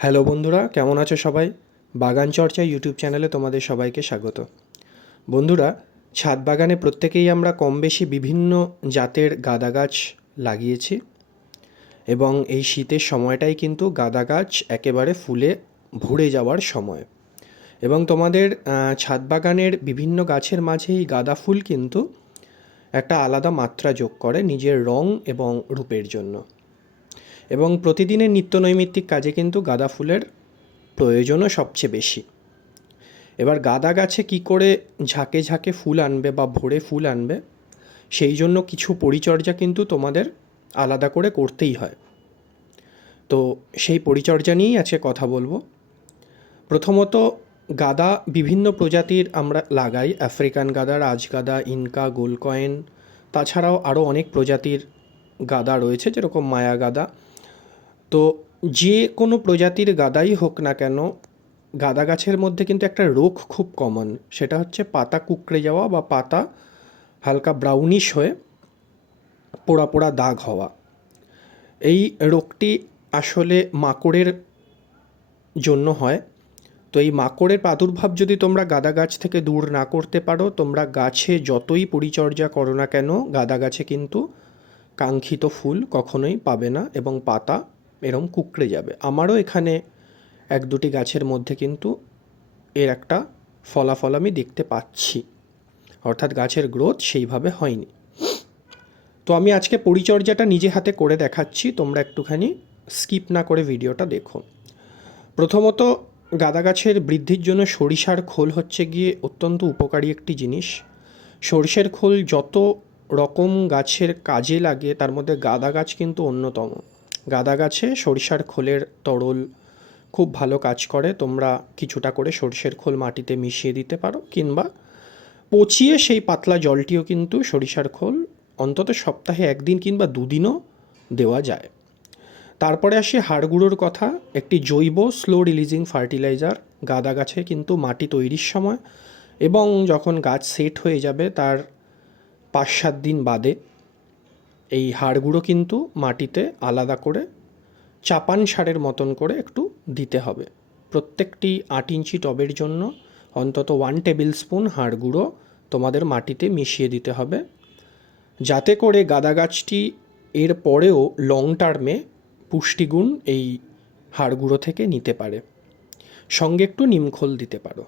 Hello বন্ধুরা, কেমন আছো সবাই? বাগান চর্চা ইউটিউব চ্যানেলে তোমাদের সবাইকে স্বাগত। বন্ধুরা, ছাদ বাগানে প্রত্যেকেই আমরা কম বেশি বিভিন্ন জাতের গাঁদা গাছ লাগিয়েছি এবং এই শীতের সময়টাই কিন্তু গাঁদা গাছ একেবারে ফুলে ভরে যাওয়ার সময়। এবং তোমাদের ছাদ বাগানের বিভিন্ন গাছের মাঝেই গাঁদা ফুল কিন্তু একটা আলাদা মাত্রা যোগ করে নিজের রং এবং রূপের জন্য। এবং প্রতিদিনের নিত্যনৈমিত্তিক কাজে কিন্তু গাঁদা ফুলের প্রয়োজনও সবচেয়ে বেশি। এবার গাঁদা গাছে কী করে ঝাঁকে ঝাঁকে ফুল আনবে বা ভরে ফুল আনবে, সেই জন্য কিছু পরিচর্যা কিন্তু তোমাদের আলাদা করে করতেই হয়। তো সেই পরিচর্যা নিয়েই আজকে কথা বলবো। প্রথমত, গাঁদা বিভিন্ন প্রজাতির আমরা লাগাই, আফ্রিকান গাঁদা, রাজগাঁদা, ইনকা, গোলকয়েন, তাছাড়াও আরও অনেক প্রজাতির গাঁদা রয়েছে, যেরকম মায়া গাঁদা। তো যে কোনো প্রজাতির গাঁদাই হোক না কেন, গাঁদা গাছের মধ্যে কিন্তু একটা রোগ খুব কমন, সেটা হচ্ছে পাতা কুঁকড়ে যাওয়া বা পাতা হালকা ব্রাউনিশ হয়ে পোড়া পোড়া দাগ হওয়া। এই রোগটি আসলে মাকড়ের জন্য হয়। তো এই মাকড়ের প্রাদুর্ভাব যদি তোমরা গাঁদা গাছ থেকে দূর না করতে পারো, তোমরা গাছে যতই পরিচর্যা করো না কেন, গাঁদা গাছে কিন্তু কাঙ্ক্ষিত ফুল কখনোই পাবে না এবং পাতা এরম কুঁকড়ে যাবে। আমারও এখানে এক দুটি গাছের মধ্যে কিন্তু এর একটা ফলাফল আমি দেখতে পাচ্ছি, অর্থাৎ গাছের গ্রোথ সেইভাবে হয়নি। তো আমি আজকে পরিচর্যাটা নিজে হাতে করে দেখাচ্ছি, তোমরা একটুখানি স্কিপ না করে ভিডিওটা দেখো। প্রথমত, গাঁদা গাছের বৃদ্ধির জন্য সরিষার খোল হচ্ছে গিয়ে অত্যন্ত উপকারী একটি জিনিস। সরষের খোল যত রকম গাছের কাজে লাগে তার মধ্যে গাঁদা গাছ কিন্তু অন্যতম। গাঁদা গাছে সরিষার খোলের তরল খুব ভালো কাজ করে। তোমরা কিছুটা করে সরষের খোল মাটিতে মিশিয়ে দিতে পারো, কিংবা পচিয়ে সেই পাতলা জলটিও কিন্তু সরিষার খোল অন্তত সপ্তাহে একদিন কিংবা দুদিনও দেওয়া যায়। তারপরে আসি হাড় গুঁড়োর কথা। একটি জৈব স্লো রিলিজিং ফার্টিলাইজার গাঁদা গাছে কিন্তু মাটি তৈরির সময় এবং যখন গাছ সেট হয়ে যাবে তার 5-7 দিন বাদে এই হাড় গুঁড়ো কিন্তু মাটিতে আলাদা করে চাপান সারের মতন করে একটু দিতে হবে। প্রত্যেকটি 8 ইঞ্চি টবের জন্য অন্তত 1 টেবিল স্পুন হাড় গুঁড়ো তোমাদের মাটিতে মিশিয়ে দিতে হবে, যাতে করে গাঁদা গাছটি এর পরেও লং টার্মে পুষ্টিগুণ এই হাড় গুঁড়ো থেকে নিতে পারে। সঙ্গে একটু নিমখোল দিতে পারো।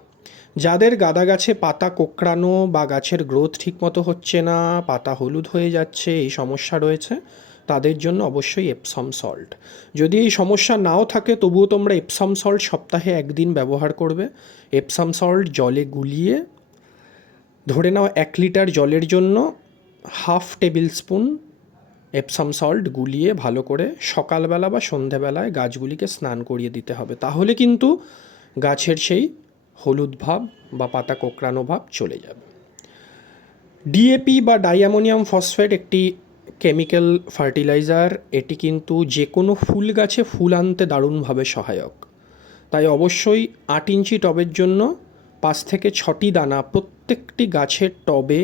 যাদের গাঁদা গাছে পাতা কোঁকড়ানো বা গাছের গ্রোথ ঠিকমতো হচ্ছে না, পাতা হলুদ হয়ে যাচ্ছে, এই সমস্যা রয়েছে, তাদের জন্য অবশ্যই এপসম সল্ট। যদি এই সমস্যা নাও থাকে তবুও তোমরা এপসম সল্ট সপ্তাহে একদিন ব্যবহার করবে। এপসম সল্ট জলে গুলিয়ে, ধরে নাও 1 লিটার জলের জন্য half table spoon Epsom salt গুলিয়ে ভালো করে সকালবেলা বা সন্ধেবেলায় গাছগুলিকে স্নান করিয়ে দিতে হবে। তাহলে কিন্তু গাছের সেই হলুদ ভাব বা পাতা কোঁকড়ানো ভাব চলে যাবে। ডিএপি বা ডাইঅ্যামোনিয়াম ফসফেট একটি কেমিক্যাল ফার্টিলাইজার। এটি কিন্তু যে কোনো ফুল গাছে ফুল আনতে দারুণভাবে সহায়ক। তাই অবশ্যই 8 ইঞ্চি টবের জন্য 5 থেকে 6টি দানা প্রত্যেকটি গাছের টবে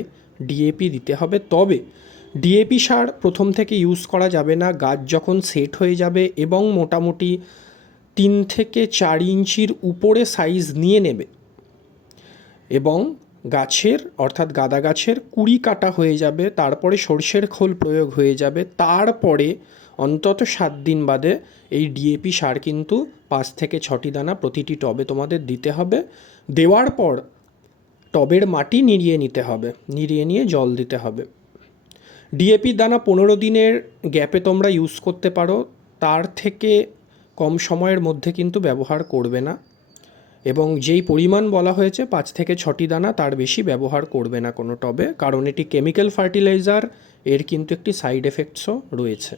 ডিএপি দিতে হবে। তবে ডিএপি সার প্রথম থেকে ইউজ করা যাবে না। গাছ যখন সেট হয়ে যাবে এবং মোটামুটি 3 থেকে 4 ইঞ্চির উপরে সাইজ নিয়ে নেবে এবং গাছের অর্থাৎ গাঁদা গাছের কুড়ি কাটা হয়ে যাবে, তারপরে সরষের খোল প্রয়োগ হয়ে যাবে, তারপরে অন্তত 7 দিন বাদে এই ডিএপি সার কিন্তু 5 থেকে 6টি দানা প্রতিটি টবে তোমাদের দিতে হবে। দেওয়ার পর টবের মাটি নিড়িয়ে নিতে হবে, নিড়িয়ে নিয়ে জল দিতে হবে। ডিএপি দানা 15 দিনের গ্যাপে তোমরা ইউজ করতে পারো, তার থেকে কম সময়ের মধ্যে কিন্তু ব্যবহার করবে না। এবং যেই পরিমাণ বলা হয়েছে 5 থেকে 6টি দানা, তার বেশি ব্যবহার করবে না কোনো টবে, কারণ এটি কেমিক্যাল ফার্টিলাইজার, এর কিন্তু একটি সাইড এফেক্টসও রয়েছে।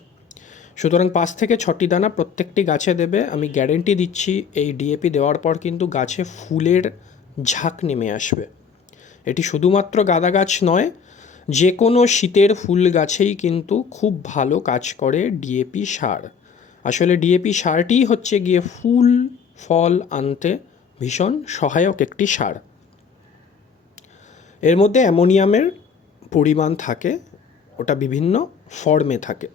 সুতরাং 5 থেকে 6টি দানা প্রত্যেকটি গাছে দেবে। আমি গ্যারেন্টি দিচ্ছি এই ডিএপি দেওয়ার পর কিন্তু গাছে ফুলের ঝাঁক নেমে আসবে। এটি শুধুমাত্র গাঁদা গাছ নয়, যে কোনো শীতের ফুল গাছেই কিন্তু খুব ভালো কাজ করে ডিএপি সার। আসলে ডিএপি সারটিই হচ্ছে গিয়ে ফুল ফল আনতে ভীষণ সহায়ক একটি সার। এর মধ্যে অ্যামোনিয়ামের পরিমাণ থাকে, ওটা বিভিন্ন ফর্মে থাকে।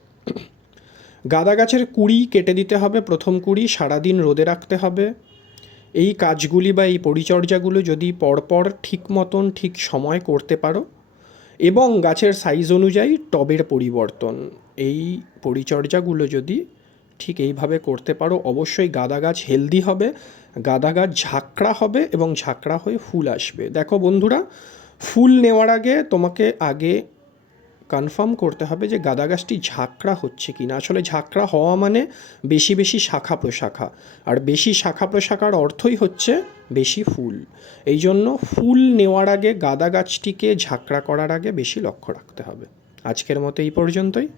গাঁদা গাছের কুঁড়ি কেটে দিতে হবে, প্রথম কুঁড়ি সারাদিন রোদে রাখতে হবে। এই কাজগুলি বা এই পরিচর্যাগুলো যদি পরপর ঠিক মতন ঠিক সময় করতে পারো এবং গাছের সাইজ অনুযায়ী টবের পরিবর্তন, এই পরিচর্যাগুলো যদি ঠিক এইভাবে করতে পারো, অবশ্যই গাঁদা গাছ হেলদি হবে, গাঁদা গাছ ঝাঁকড়া হবে এবং ঝাঁকড়া হয়ে ফুল আসবে। দেখো বন্ধুরা, ফুল নেওয়ার আগে তোমাকে আগে কনফার্ম করতে হবে যে গাঁদা গাছটি ঝাঁকড়া হচ্ছে কি না। আসলে ঝাঁকড়া হওয়া মানে বেশি বেশি শাখা প্রশাখা, আর বেশি শাখা প্রশাখার অর্থই হচ্ছে বেশি ফুল। এই জন্য ফুল নেওয়ার আগে গাঁদা গাছটিকে ঝাঁকড়া করার আগে বেশি লক্ষ্য রাখতে হবে। আজকের মতো এই পর্যন্তই।